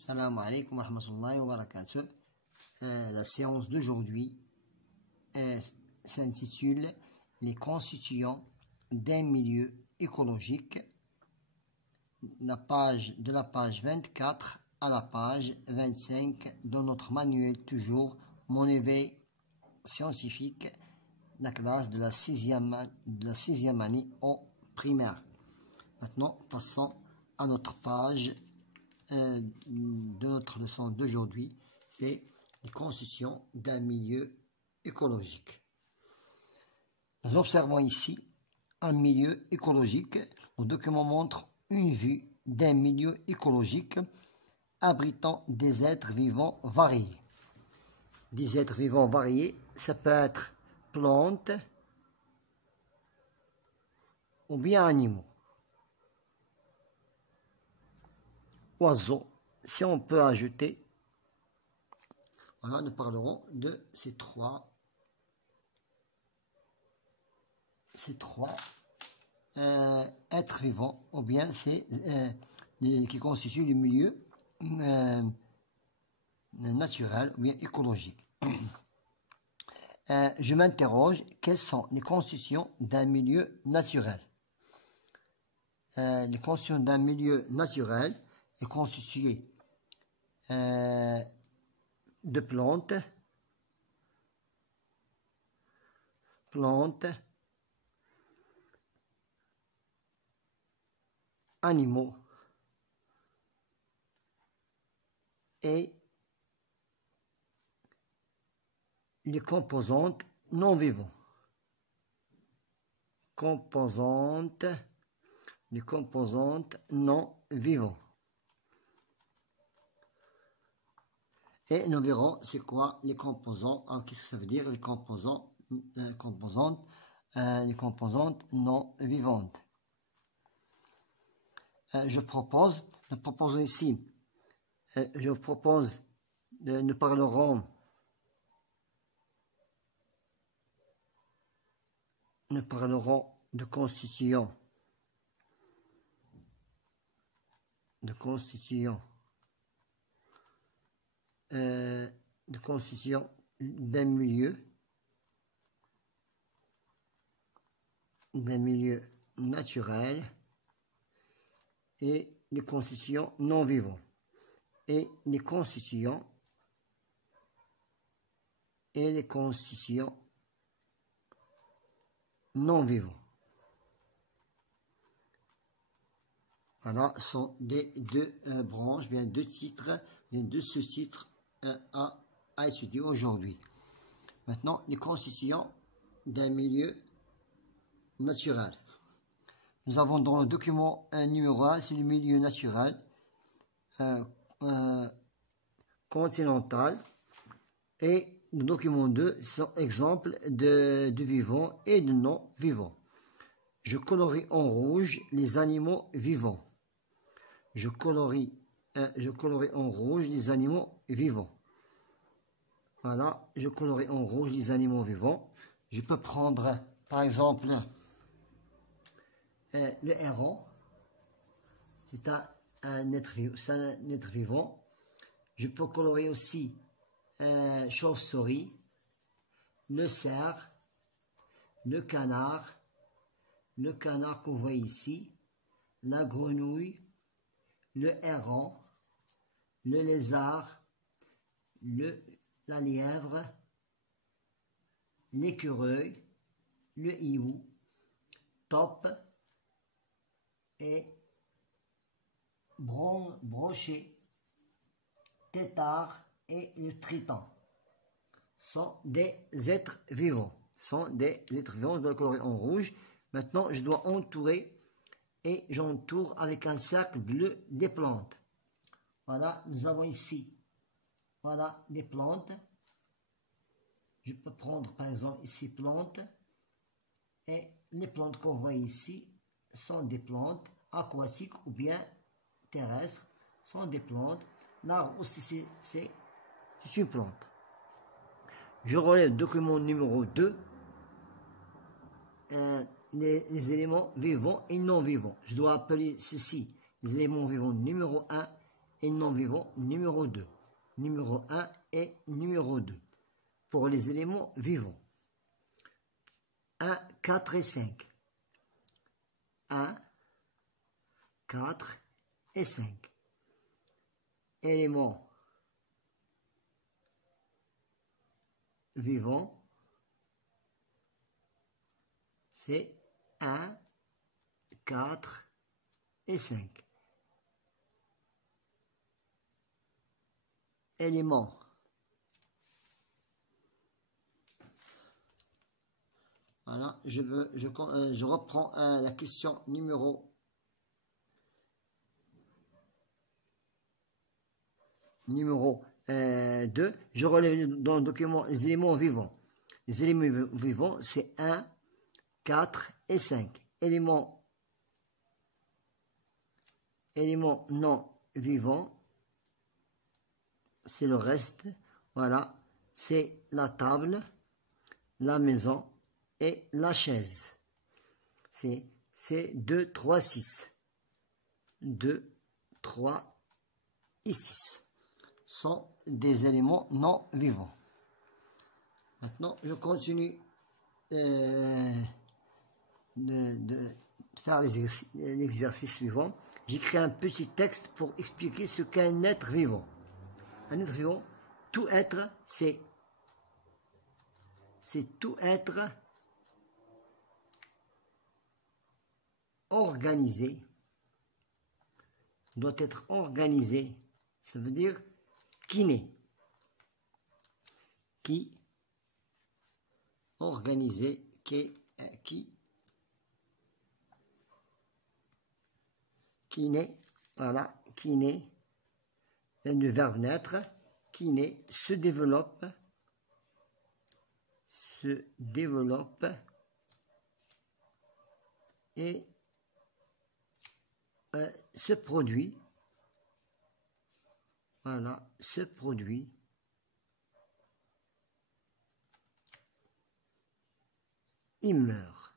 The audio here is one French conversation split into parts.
Salam alaikum wa rahmatullahi wa barakatuh. La séance d'aujourd'hui s'intitule Les constituants d'un milieu écologique, de la page 24 à la page 25 de notre manuel, toujours Mon éveil scientifique, la classe de la sixième année au primaire. Maintenant, passons à notre page de notre leçon d'aujourd'hui, c'est les constitutions d'un milieu écologique. Nous observons ici un milieu écologique. Le document montre une vue d'un milieu écologique abritant des êtres vivants variés. Des êtres vivants variés, ça peut être plantes ou bien animaux. Oiseaux, si on peut ajouter, voilà, nous parlerons de ces trois êtres vivants, ou bien c'est qui constituent le milieu naturel ou bien écologique. Je m'interroge, quelles sont les constitutions d'un milieu naturel? Les constitutions d'un milieu naturel est constitué de plantes, animaux et les composantes non vivantes. Les composantes non vivantes. Et nous verrons c'est quoi les composants. Qu'est-ce que ça veut dire les composantes non vivantes. Nous proposons ici, nous parlerons de constitution d'un milieu naturel et les constitutions non vivantes et les constitutions non vivantes. Voilà, sont des deux branches, bien deux titres, bien deux sous-titres à étudier aujourd'hui. Maintenant, les constitutions d'un milieu naturel. Nous avons dans le document numéro 1, c'est le milieu naturel continental. Et le document 2, c'est exemple de vivants et de non-vivants. Je colorie en rouge les animaux vivants. Je colorie en rouge les animaux vivants. Voilà, je colorie en rouge les animaux vivants. Je peux prendre, par exemple, le héron. C'est un être vivant. Je peux colorer aussi chauve-souris, le cerf, le canard qu'on voit ici, la grenouille, le héron, le lézard, la lièvre, l'écureuil, le hibou, taupe et brochet, tétard et le triton sont des êtres vivants. Je dois le colorer en rouge. Maintenant, je dois entourer et j'entoure avec un cercle bleu des plantes. Voilà, nous avons ici, voilà, des plantes. Je peux prendre par exemple ici plantes. Et les plantes qu'on voit ici sont des plantes aquatiques ou bien terrestres. Sont des plantes. L'arbre aussi, c'est une plante. Je relève le document numéro 2. Les éléments vivants et non vivants. Je dois appeler ceci les éléments vivants numéro 1 et non vivants numéro 2. Numéro 1 et numéro 2. Pour les éléments vivants. 1, 4 et 5. 1, 4 et 5. Éléments vivants, c'est 1, 4 et 5. Éléments voilà, je reprends la question numéro 2. Je relève dans le document les éléments vivants. Les éléments vivants, c'est 1, 4 et 5. Éléments non vivants, c'est le reste. Voilà, c'est la table, la maison et la chaise. C'est 2, 3, 6. 2, 3 et 6 sont des éléments non vivants. Maintenant, je continue de faire l'exercice suivant. J'écris un petit texte pour expliquer ce qu'est un être vivant. Un être vivant, tout être, c'est tout être organisé, doit être organisé, ça veut dire qui naît, qui, organisé, qui naît, voilà, qui naît, le verbe naître, qui naît, se développe, et se produit, voilà, se produit, il meurt,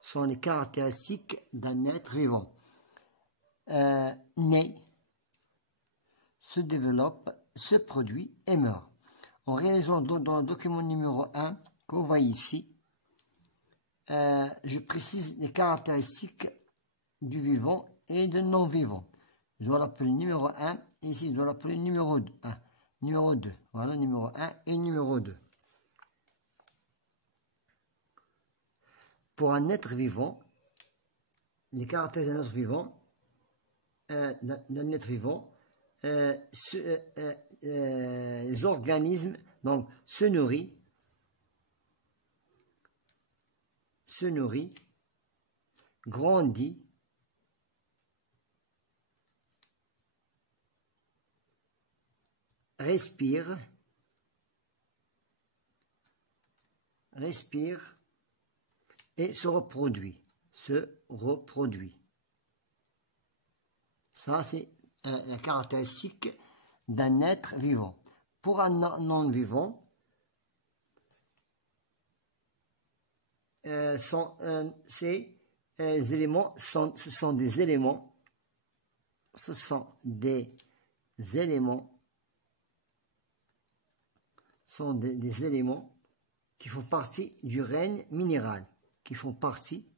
sont les caractéristiques d'un être vivant. Naît, se développe, se produit et meurt. En réalisant dans le document numéro 1, que vous voyez ici, je précise les caractéristiques du vivant et de non-vivant. Je dois l'appeler numéro 1, et ici je dois l'appeler numéro 2. Numéro 2. Voilà, numéro 1 et numéro 2. Pour un être vivant, les caractéristiques d'un être vivant, les organismes donc se nourrit, grandit, respire et se reproduit. Ça, c'est la caractéristique d'un être vivant. Pour un non-vivant, ce sont des éléments qui font partie du règne minéral, qui font partie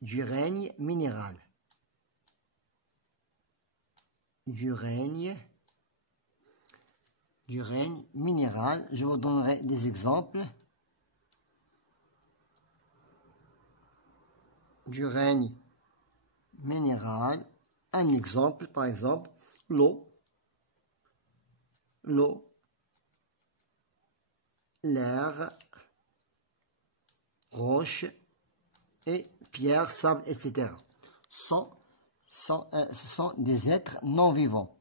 du règne minéral. Du règne minéral. Je vous donnerai des exemples. Du règne minéral. Un exemple, par exemple, l'eau, l'air, roche et pierre, sable, etc. Ce sont des êtres non vivants.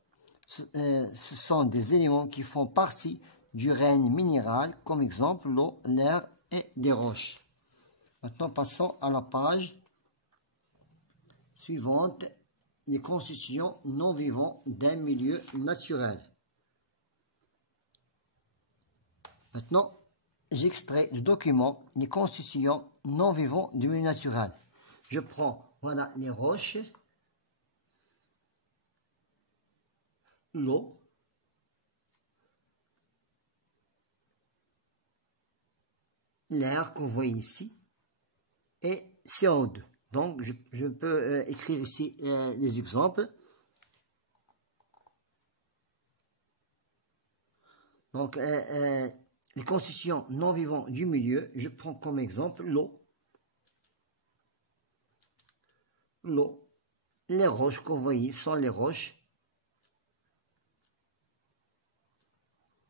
Ce sont des éléments qui font partie du règne minéral, comme exemple l'eau, l'air et des roches. Maintenant, passons à la page suivante, les constitutions non vivantes d'un milieu naturel. Maintenant, j'extrais du document les constituants non vivants du milieu naturel. Je prends, voilà, les roches, l'eau, l'air que vous voyez ici, et CO2. Donc, je peux écrire ici les exemples. Donc, les constituants non vivants du milieu, je prends comme exemple l'eau, les roches que vous voyez sont les roches,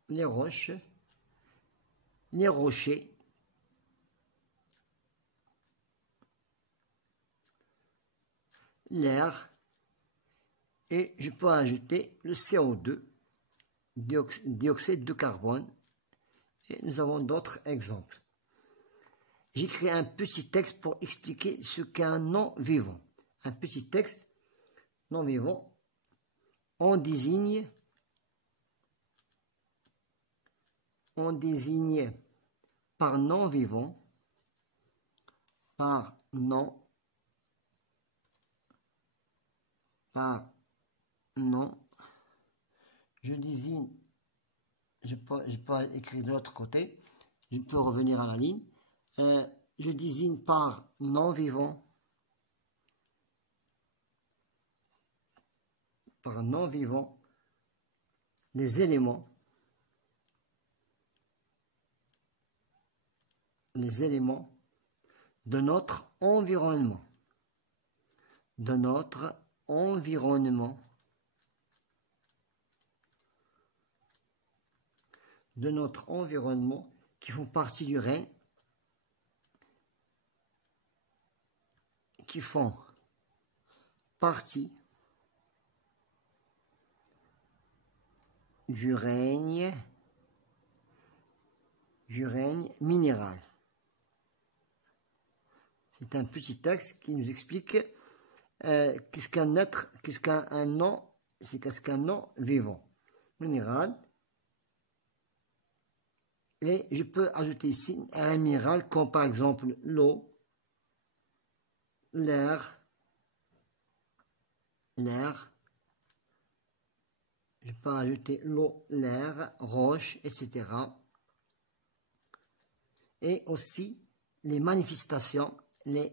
les rochers, l'air, et je peux ajouter le CO2, dioxyde de carbone, et nous avons d'autres exemples. J'écris un petit texte pour expliquer ce qu'est un non-vivant. Un petit texte non-vivant, on désigne par non-vivant, je désigne, je peux écrire de l'autre côté, je peux revenir à la ligne, je désigne par non-vivant, les éléments de notre environnement, qui font partie du règne, du règne minéral. C'est un petit texte qui nous explique qu'est-ce qu'un non-vivant minéral. Et je peux ajouter ici un minéral comme par exemple l'eau, l'air, je peux ajouter l'eau, l'air, roche, etc. Et aussi les manifestations de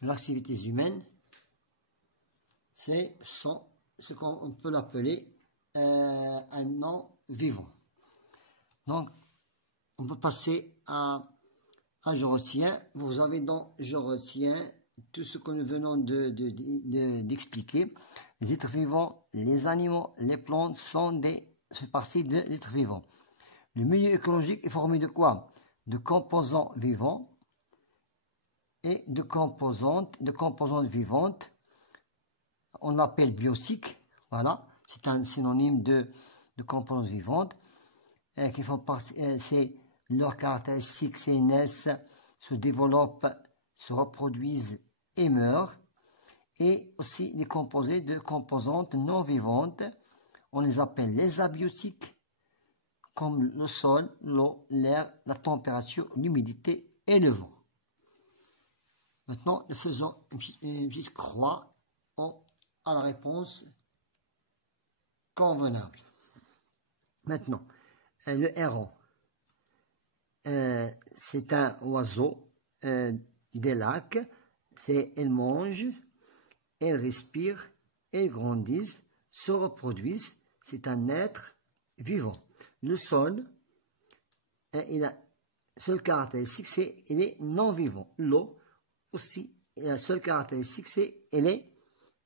l'activité humaine, c'est ce qu'on peut l'appeler un non-vivant. Donc, on peut passer à je retiens. Vous avez dans je retiens tout ce que nous venons d'expliquer. Les êtres vivants, les animaux, les plantes fait partie des êtres vivants. Le milieu écologique est formé de quoi? De composants vivants et de composantes vivantes. On l'appelle biocycle. Voilà, c'est un synonyme de composantes vivantes qui font partie. C'est leurs caractéristiques, c'est naissent, se développent, se reproduisent et meurent. Et aussi les composés de composantes non vivantes, on les appelle les abiotiques, comme le sol, l'eau, l'air, la température, l'humidité et le vent. Maintenant, nous faisons une petite croix à la réponse convenable. Maintenant, le héron, c'est un oiseau des lacs. Elle mange, elle respire, elle grandit, se reproduisent. C'est un être vivant. Le sol, la seule caractéristique, c'est qu'il est non vivant. L'eau aussi, la seule caractéristique, c'est qu'elle est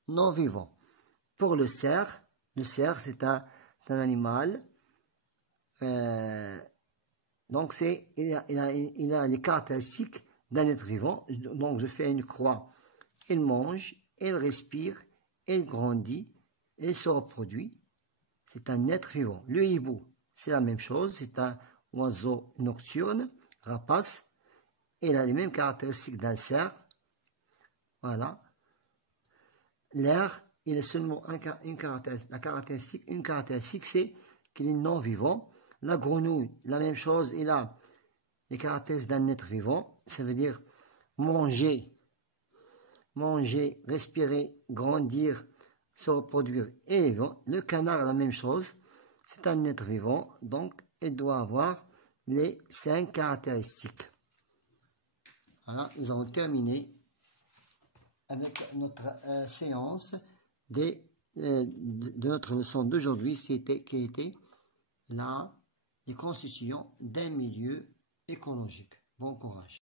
non vivant. Pour le cerf, c'est un animal. Donc, il a les caractéristiques d'un être vivant. Donc, je fais une croix. Il mange, elle respire, elle grandit, elle se reproduit. C'est un être vivant. Le hibou, c'est la même chose, c'est un oiseau nocturne, rapace. Il a les mêmes caractéristiques d'un cerf. Voilà. L'air, il a seulement une caractéristique, c'est qu'il est non vivant. La grenouille, la même chose, il a les caractéristiques d'un être vivant. Ça veut dire manger, respirer, grandir, se reproduire et vivant. Le canard, la même chose. C'est un être vivant, donc il doit avoir les 5 caractéristiques. Voilà, nous avons terminé avec notre séance de notre leçon d'aujourd'hui, qui était les constitutions d'un milieu écologique. Bon courage.